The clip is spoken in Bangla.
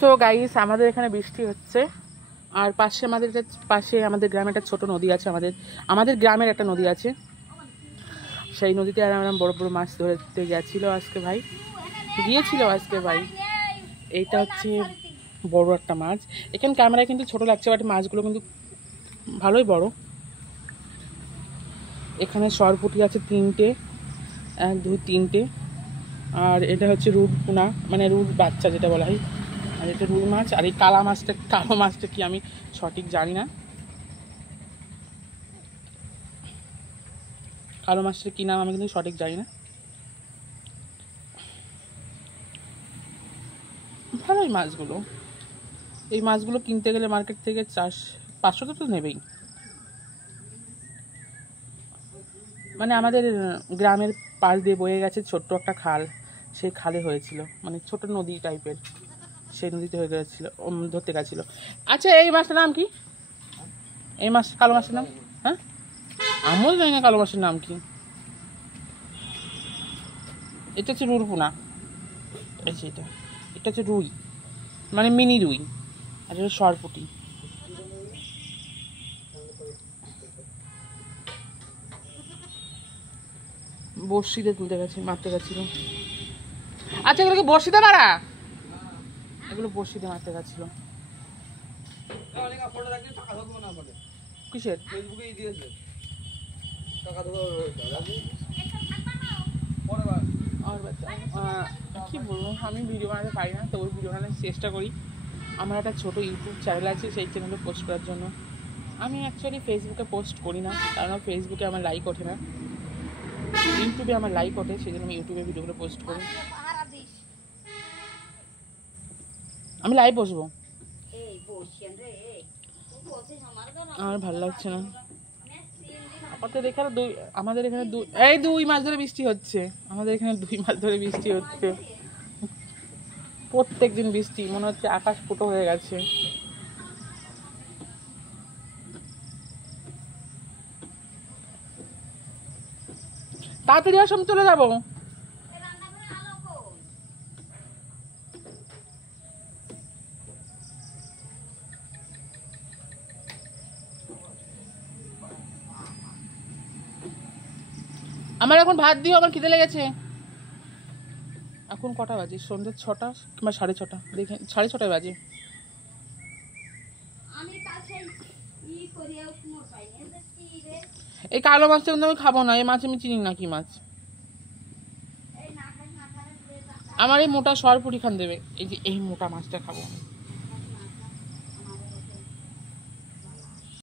সো গাইস, আমাদের এখানে বৃষ্টি হচ্ছে আর পাশে আমাদের গ্রামে একটা ছোট নদী আছে। আমাদের গ্রামের একটা নদী আছে, সেই নদীতে আর আমরা বড় বড় মাছ ধরতে গিয়েছিল আজকে ভাই। এইটা হচ্ছে বড় একটা মাছ। এখানে ক্যামেরায় কিন্তু ছোট লাগছে, বাট মাছগুলো কিন্তু ভালোই বড়। এখানে সরপুঁটি আছে 3টে, 1 2 3টে। আর এটা হচ্ছে রুই পোনা, মানে রুই বাচ্চা যেটা বলা হয়। আর এটা রুই মাছ। আর এই কালো মাছটা কি আমি সঠিক জানি না। কালো মাছটা কি নাম আমি কিন্তু সঠিক জানি না। ভালোই মাছগুলো। এই মাছগুলো কিনতে গেলে মার্কেট থেকে 500 তো নেবেই। মানে আমাদের গ্রামের পাশ দিয়ে বয়ে গেছে ছোট্ট একটা খাল, সেই খালে হয়েছিল, মানে ছোট নদী টাইপের, সেই নদীতে হয়ে গেছিল, ধরতে গেছিলো। আচ্ছা, এই মাছটার নাম কি? এই মাছ কালো মাছের নাম? হ্যাঁ, আমিও জানি না কালো মাছের নাম কি। এটা হচ্ছে রুই পোনা। এটা হচ্ছে রুই, মানে মিনি রুই। আর এটা সরপুঁটি। বড়শিতে মারতে গেছিল। আচ্ছা, এগুলোকে বড়শিতে মারা? এগুলো বড়শিতে মারতে গেছিল। কিসের? কি বলবো, আমি ভিডিও বানাতে পারি না, তবু ভিডিও বানানোর চেষ্টা করি। আমার একটা ছোট ইউটিউব চ্যানেল আছে, সেই চ্যানেলে পোস্ট করার জন্য। আমি অ্যাকচুয়ালি ফেসবুকে পোস্ট করি না, কারণ ফেসবুকে আমার লাইক ওঠে না। ইউটিউবে আমার লাইক ওঠে, সেই জন্য আমি ইউটিউবে ভিডিওগুলো পোস্ট করি। আমি লাইভ বসবো, আমার ভালো লাগছে না। আমাদের এখানে 2 মাস ধরে বৃষ্টি হচ্ছে। প্রত্যেক দিন বৃষ্টি, মনে হচ্ছে আকাশ ফুটো হয়ে গেছে। তাড়াতাড়ি আসো, আমি চলে যাবো। আমার এখন ভাত দিও, আমার খিদে লেগেছে। এখন কটা বাজে? সন্ধ্যে 6টা কিংবা 6:30 দেখে, 6:30 বাজে। এই কালো মাছটা কিন্তু আমি খাবো না। এই মাছ আমি চিনি না কি মাছ। আমার এই মোটা সরপুঁটি খান দেবে। এই যে এই মোটা মাছটা খাবো আমি।